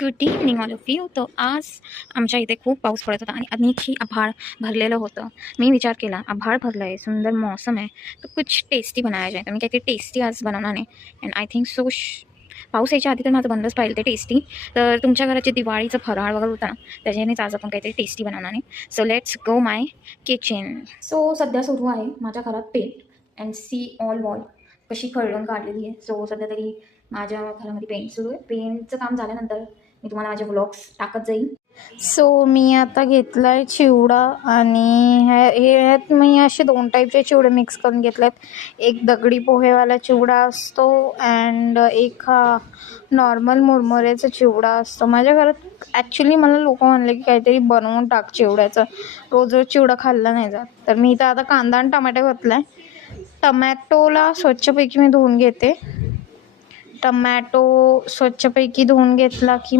Good evening all of you. तो आज आमच्या इथे खूप पाऊस पडत होता आणि आणखी आभाळ भरलेलं होतं. मी विचार केला आभाळ भरलं आहे, सुंदर मौसम है, तो कुछ टेस्टी बनाया जाए. तर मी काहीतरी टेस्टी आज बनवणार आहे. अँड आय थिंक सो पाऊस यायच्या आधी तर माझं बंदच पाहिजे ते टेस्टी. तर तुमच्या घराचे दिवाळीचं फराळ वगैरे होता ना, त्याच्यानेच आज आपण काहीतरी टेस्टी बनवणार आहे. So let's go my kitchen. So सध्या सुरू आहे माझ्या घरात paint and see all wall कशी खळून काढलेली आहे. सो सध्या तरी माझ्या घरामध्ये पेंट सुरू आहे. पेंटचं काम झाल्यानंतर मी तुम्हाला माझे व्लॉग्स टाकत जाईल. सो मी आता घेतलाय चिवडा आणि ह्यात मी असे 2 टाईपचे चिवडे मिक्स करून घेतलेत. एक दगडी पोहेवाला चिवडा असतो अँड एक हा नॉर्मल मुरमुऱ्याचा चिवडा असतो. माझ्या घरात ॲक्च्युली मला लोक म्हणले की काहीतरी बनवून टाक चिवड्याचं, रोज रोज चिवडा खाल्ला नाही जात. तर मी इथं आता कांदा आणि टमाटे घातलाय. टमॅटोला स्वच्छपैकी मी धुवून घेते. टमॅटो स्वच्छपैकी धुवून घेतला की